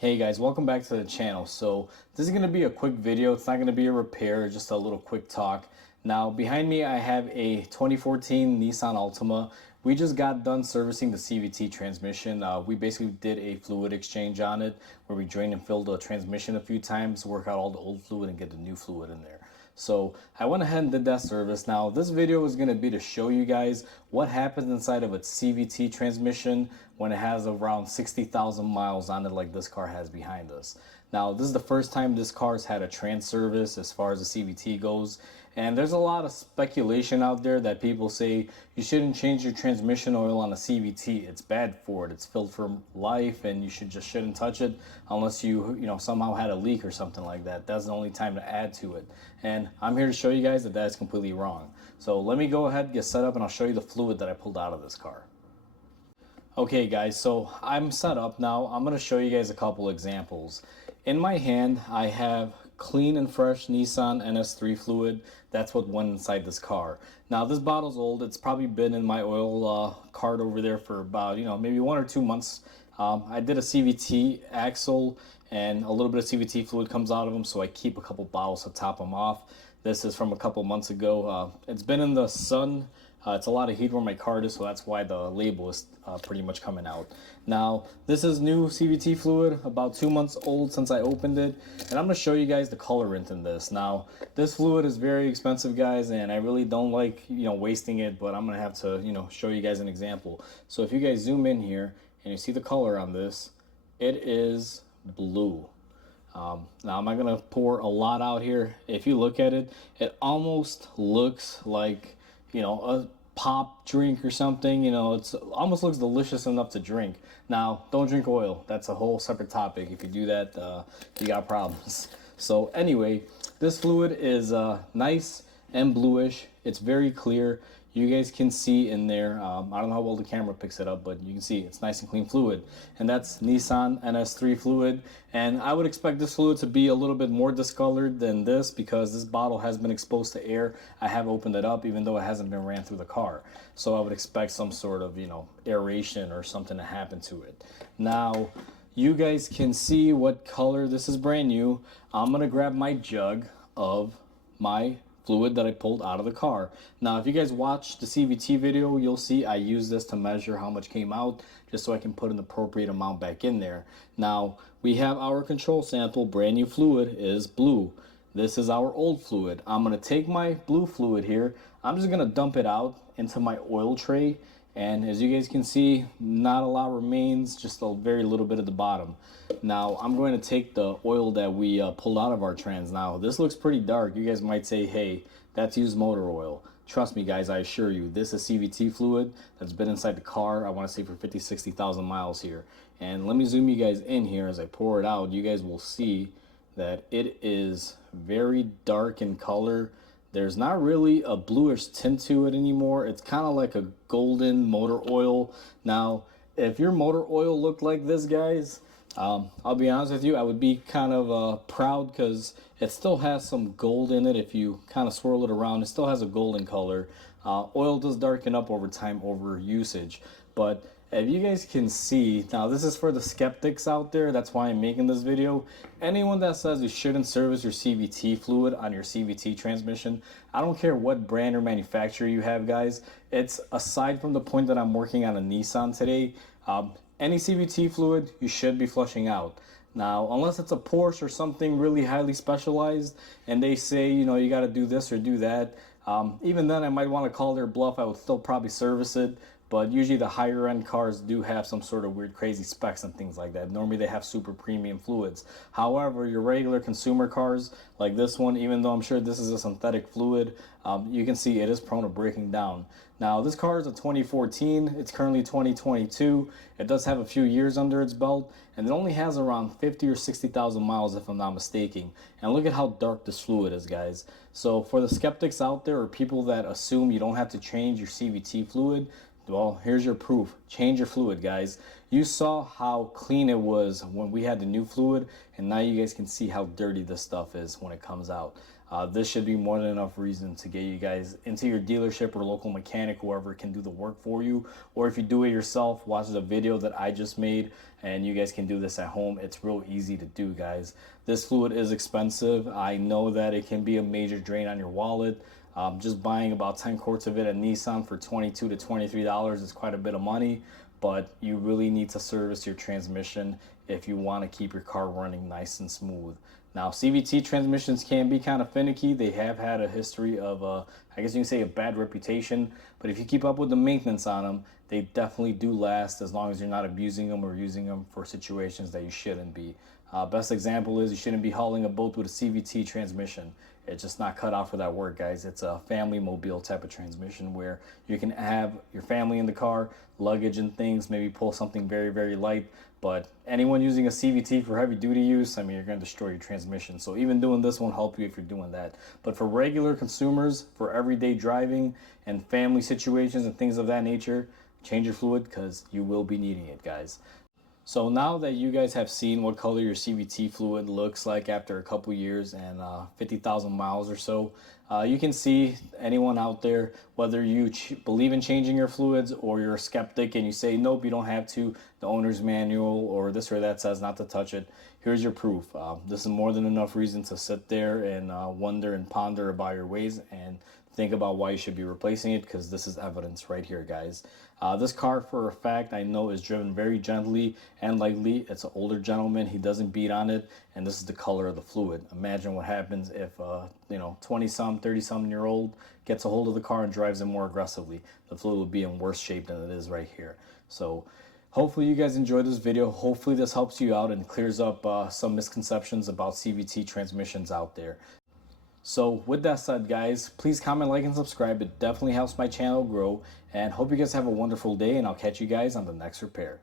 Hey guys, welcome back to the channel. So this is going to be a quick video. It's not going to be a repair, just a little quick talk. Now behind me I have a 2014 Nissan Altima. We just got done servicing the CVT transmission. We basically did a fluid exchange on it where we drained and filled the transmission a few times, work out all the old fluid and get the new fluid in there. So I went ahead and did that service. Now this video is going to be to show you guys what happens inside of a CVT transmission when it has around 60,000 miles on it like this car has behind us. Now this is the first time this car's had a trans service as far as the CVT goes, and there's a lot of speculation out there that people say you shouldn't change your transmission oil on a CVT. It's bad for it. It's filled for life and you shouldn't touch it unless you somehow had a leak or something like that. That's the only time to add to it. And I'm here to show you guys that that is completely wrong. So let me go ahead, get set up, and I'll show you the fluid that I pulled out of this car. Okay guys, so I'm set up now. I'm going to show you guys a couple examples. In my hand I have clean and fresh Nissan NS3 fluid. That's what went inside this car. Now this bottle's old. It's probably been in my oil cart over there for about maybe 1 or 2 months. I did a CVT axle and a little bit of CVT fluid comes out of them, so I keep a couple bottles to top them off. This is from a couple months ago. It's been in the sun. It's a lot of heat where my cart is, so that's why the label is pretty much coming out. Now, this is new CVT fluid, about 2 months old since I opened it, and I'm going to show you guys the colorant in this. Now, this fluid is very expensive, guys, and I really don't like, wasting it, but I'm going to have to, show you guys an example. So if you guys zoom in here and you see the color on this, it is blue. Now I'm not going to pour a lot out here. If you look at it, it almost looks like a pop drink or something. It's almost looks delicious enough to drink. Now don't drink oil, that's a whole separate topic. If you do that, you got problems. So anyway, this fluid is nice and bluish. It's very clear. You guys can see in there, I don't know how well the camera picks it up, but you can see it's nice and clean fluid. And that's Nissan NS3 fluid. And I would expect this fluid to be a little bit more discolored than this because this bottle has been exposed to air. I have opened it up even though it hasn't been ran through the car. So I would expect some sort of, aeration or something to happen to it. Now, you guys can see what color this is. Brand new. I'm going to grab my jug of my fluid that I pulled out of the car. Now if you guys watch the CVT video, you'll see I use this to measure how much came out just so I can put an appropriate amount back in there. Now we have our control sample. Brand new fluid is blue. This is our old fluid. I'm going to take my blue fluid here. I'm just going to dump it out into my oil tray, and as you guys can see, not a lot remains, just a very little bit at the bottom. Now I'm going to take the oil that we pulled out of our trans. Now this looks pretty dark. You guys might say, hey, that's used motor oil. Trust me guys, I assure you, this is CVT fluid that's been inside the car, I want to say for 50,000-60,000 miles here. And let me zoom you guys in here. As I pour it out, you guys will see that it is very dark in color. There's not really a bluish tint to it anymore. It's kind of like a golden motor oil. Now, if your motor oil looked like this, guys, I'll be honest with you, I would be kind of proud because it still has some gold in it. If you kind of swirl it around, it still has a golden color. Oil does darken up over time over usage, but if you guys can see, now this is for the skeptics out there, that's why I'm making this video. Anyone that says you shouldn't service your CVT fluid on your CVT transmission, I don't care what brand or manufacturer you have, guys. It's aside from the point that I'm working on a Nissan today, any CVT fluid you should be flushing out. Now, unless it's a Porsche or something really highly specialized and they say, you got to do this or do that, even then I might want to call their bluff. I would still probably service it. But usually the higher end cars do have some sort of weird crazy specs and things like that. Normally they have super premium fluids. However, your regular consumer cars like this one, even though I'm sure this is a synthetic fluid, you can see it is prone to breaking down. Now this car is a 2014, it's currently 2022. It does have a few years under its belt, and it only has around 50 or 60,000 miles if I'm not mistaken. And look at how dark this fluid is, guys. So for the skeptics out there or people that assume you don't have to change your CVT fluid, well, here's your proof. Change your fluid, guys. You saw how clean it was when we had the new fluid, and now you guys can see how dirty this stuff is when it comes out. This should be more than enough reason to get you guys into your dealership or local mechanic, whoever can do the work for you. Or if you do it yourself, watch the video that I just made and you guys can do this at home. It's real easy to do, guys. This fluid is expensive. I know that it can be a major drain on your wallet. Just buying about 10 quarts of it at Nissan for $22 to $23 is quite a bit of money, but you really need to service your transmission if you want to keep your car running nice and smooth. Now, CVT transmissions can be kind of finicky. They have had a history of, I guess you can say, a bad reputation. But if you keep up with the maintenance on them, they definitely do last as long as you're not abusing them or using them for situations that you shouldn't be. Best example is you shouldn't be hauling a boat with a CVT transmission. It's just not cut out for that work, guys. It's a family mobile type of transmission where you can have your family in the car, luggage and things, maybe pull something very, very light. But anyone using a CVT for heavy duty use, I mean, you're going to destroy your transmission. So even doing this won't help you if you're doing that. But for regular consumers, for everyday driving and family situations and things of that nature, change your fluid because you will be needing it, guys. So now that you guys have seen what color your CVT fluid looks like after a couple years and 50,000 miles or so, you can see anyone out there, whether you believe in changing your fluids or you're a skeptic and you say, nope, you don't have to, the owner's manual or this or that says not to touch it. Here's your proof. This is more than enough reason to sit there and wonder and ponder about your ways and think about why you should be replacing it, because this is evidence right here, guys. This car, for a fact, I know is driven very gently and lightly. It's an older gentleman. He doesn't beat on it, and this is the color of the fluid. Imagine what happens if 20-some, 30-some-year-old gets a hold of the car and drives it more aggressively. The fluid would be in worse shape than it is right here. So hopefully you guys enjoyed this video. Hopefully this helps you out and clears up some misconceptions about CVT transmissions out there. So with that said, guys, please comment, like, and subscribe. It definitely helps my channel grow. And hope you guys have a wonderful day, and I'll catch you guys on the next repair.